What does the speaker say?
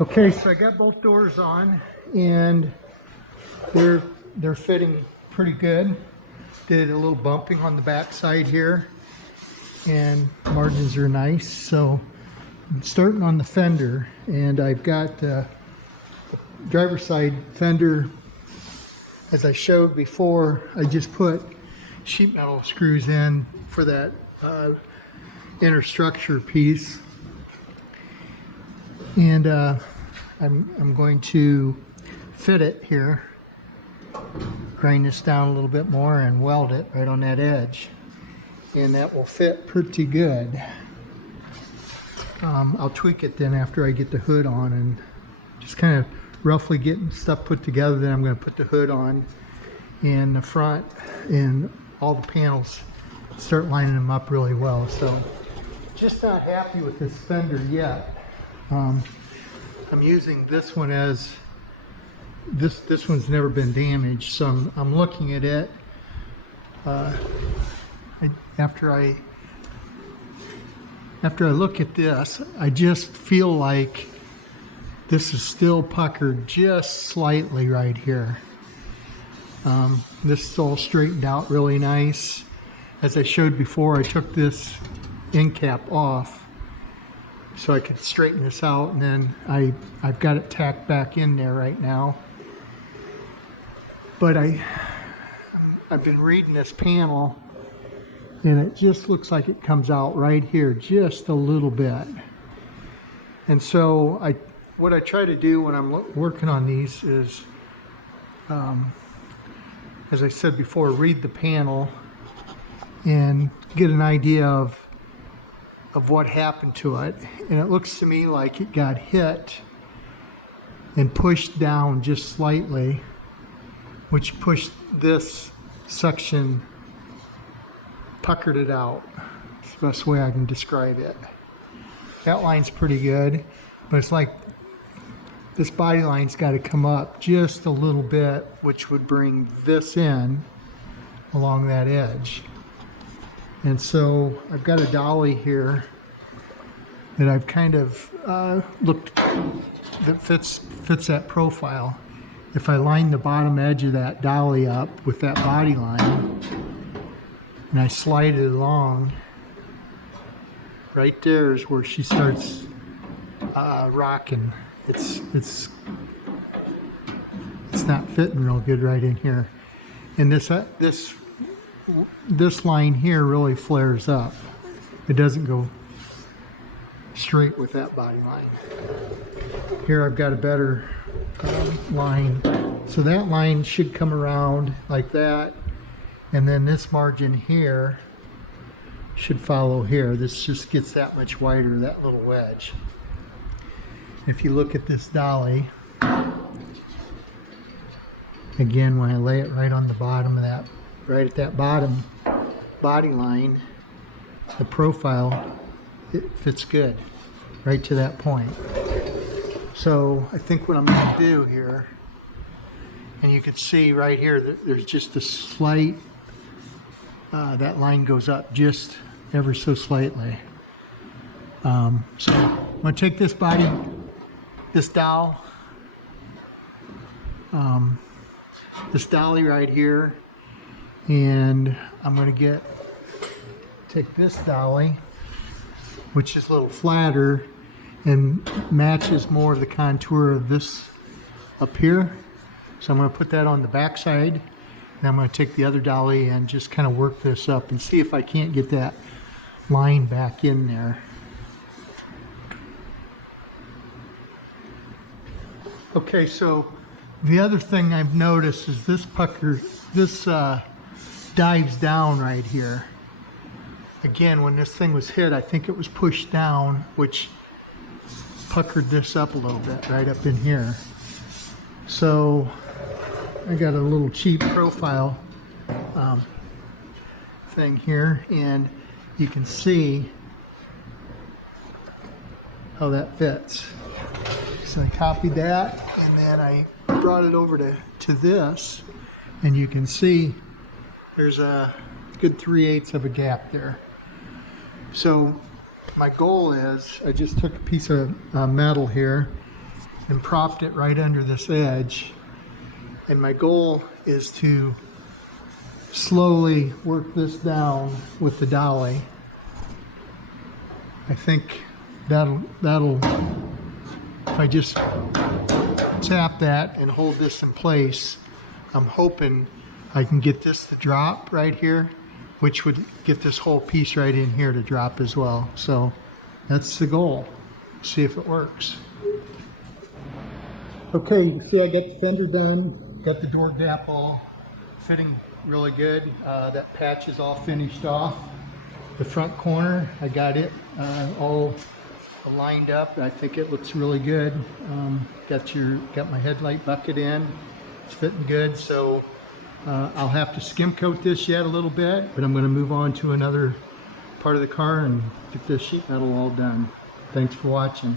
Okay, so I got both doors on and they're fitting pretty good. Did a little bumping on the back side here and margins are nice. So I'm starting on the fender and I've got the driver's side fender. As I showed before, I just put sheet metal screws in for that inner structure piece. And I'm going to fit it here, grind this down a little bit more and weld it right on that edge. And that will fit pretty good. I'll tweak it then after I get the hood on and just kind of roughly getting stuff put together. Then I'm going to put the hood on and the front and all the panels, start lining them up really well. So just not happy with this fender yet. I'm using this one as this one's never been damaged, so I'm looking at it after I look at this, I just feel like this is still puckered just slightly right here. This is all straightened out really nice. As I showed before, I took this end cap off so I could straighten this out, and then I've got it tacked back in there right now. But I've been reading this panel and it just looks like it comes out right here just a little bit. And so what I try to do when I'm working on these is, as I said before, read the panel and get an idea of what happened to it. And it looks to me like it got hit and pushed down just slightly, which pushed this section, puckered it out. That's the best way I can describe it. That line's pretty good, but it's like this body line's got to come up just a little bit, which would bring this in along that edge. And so I've got a dolly here that I've kind of looked that fits that profile. If I line the bottom edge of that dolly up with that body line and I slide it along, right there is where she starts rocking. It's not fitting real good right in here. And this line here really flares up. It doesn't go straight with that body line. Here I've got a better line. So that line should come around like that. And then this margin here should follow here. This just gets that much wider, that little wedge. If you look at this dolly, again, when I lay it right on the bottom of that, right at that bottom body line, the profile, it fits good right to that point. So I think what I'm going to do here, and you can see right here that there's just a slight, that line goes up just ever so slightly. So I'm going to take this body, this dowel, this dolly right here, and I'm going to take this dolly, which is a little flatter and matches more of the contour of this up here. So I'm going to put that on the back side, and I'm going to take the other dolly and just kind of work this up and see if I can't get that line back in there. Okay, so the other thing I've noticed is this pucker, this dives down right here. Again, when this thing was hit, I think it was pushed down, which puckered this up a little bit right up in here. So I got a little cheap profile thing here, and you can see how that fits. So I copied that, and then I brought it over to this, and you can see there's a good 3/8 of a gap there. So my goal is, I just took a piece of metal here and propped it right under this edge. And my goal is to slowly work this down with the dolly. I think that'll if I just tap that and hold this in place, I'm hoping I can get this to drop right here, which would get this whole piece right in here to drop as well. So that's the goal. See if it works. Okay, you can see I got the fender done, got the door gap all fitting really good. That patch is all finished off. The front corner, I got it all lined up. I think it looks really good. Got my headlight bucket in. It's fitting good. So I'll have to skim coat this yet a little bit, but I'm going to move on to another part of the car and get this sheet metal all done. Thanks for watching.